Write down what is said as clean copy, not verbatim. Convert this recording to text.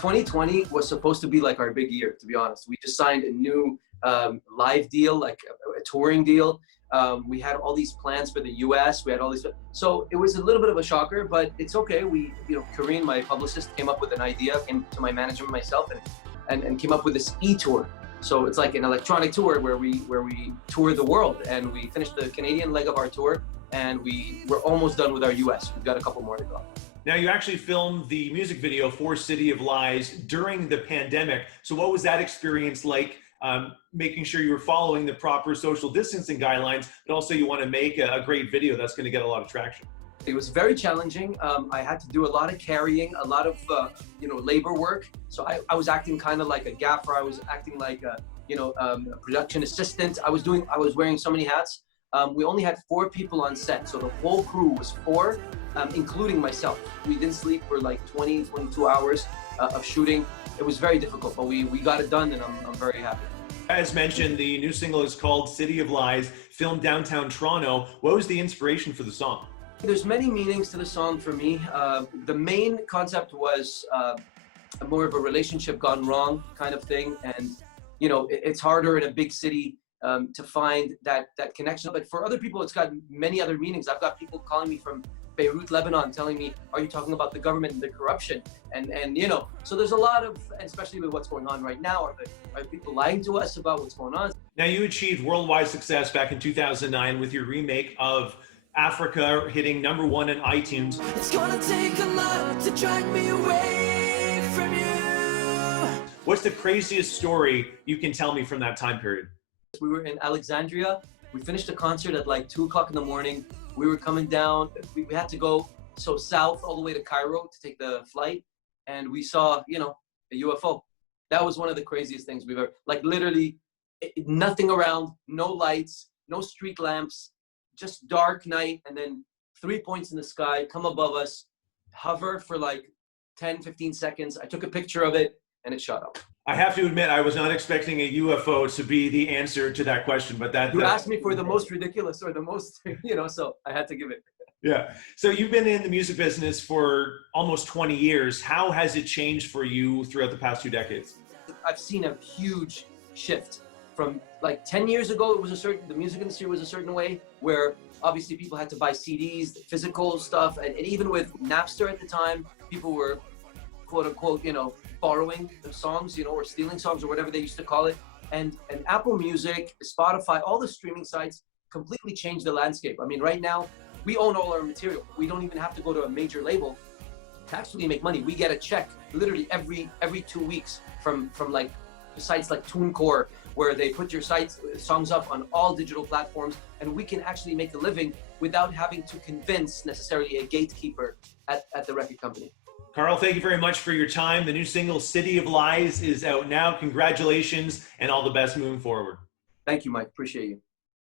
2020 was supposed to be like our big year, to be honest. We just signed a new live deal, like a touring deal. We had all these plans for the US. We had all these, so it was a little bit of a shocker, but it's okay. Corinne, my publicist, came up with an idea, came to my manager and myself, and came up with this e-tour. So it's like an electronic tour where we tour the world, and we finished the Canadian leg of our tour, and we're almost done with our US. We've got a couple more to go. Now, you actually filmed the music video for City of Lies during the pandemic. So what was that experience like, making sure you were following the proper social distancing guidelines, but also you want to make a great video that's going to get a lot of traction? It was very challenging. I had to do a lot of carrying, a lot of labor work. So I was acting kind of like a gaffer. I was acting like a production assistant. I was wearing so many hats. We only had 4 people on set, so the whole crew was 4, including myself. We didn't sleep for like 22 hours of shooting. It was very difficult, but we got it done, and I'm very happy. As mentioned, the new single is called City of Lies, filmed downtown Toronto. What was the inspiration for the song? There's many meanings to the song for me. The main concept was more of a relationship gone wrong kind of thing, and it's harder in a big city to find that connection. But for other people, it's got many other meanings. I've got people calling me from Beirut, Lebanon, telling me, "Are you talking about the government and the corruption?" And so there's a lot of, especially with what's going on right now, are people lying to us about what's going on? Now, you achieved worldwide success back in 2009 with your remake of Africa, hitting #1 in iTunes. It's gonna take a lot to drag me away from you. What's the craziest story you can tell me from that time period? We were in Alexandria. We finished the concert at like 2 o'clock in the morning. We were coming down. We had to go south all the way to Cairo to take the flight, and we saw a UFO. That was one of the craziest things we've ever, like, literally nothing around, no lights, no street lamps, just dark night, and then 3 points in the sky come above us, hover for like 10-15 seconds. I took a picture of it, and it shot up. I have to admit, I was not expecting a UFO to be the answer to that question, but You asked me for the most ridiculous or the most, so I had to give it. Yeah. So you've been in the music business for almost 20 years. How has it changed for you throughout the past 2 decades? I've seen a huge shift from like 10 years ago. The music industry was a certain way, where obviously people had to buy CDs, physical stuff, and even with Napster at the time, people were quote unquote, borrowing the songs, or stealing songs, or whatever they used to call it. And Apple Music, Spotify, all the streaming sites completely changed the landscape. I mean, right now, we own all our material. We don't even have to go to a major label to actually make money. We get a check literally every 2 weeks from like sites like TuneCore, where they put your songs up on all digital platforms, and we can actually make a living without having to convince necessarily a gatekeeper at the record company. Karl, thank you very much for your time. The new single, City of Lies, is out now. Congratulations, and all the best moving forward. Thank you, Mike. Appreciate you.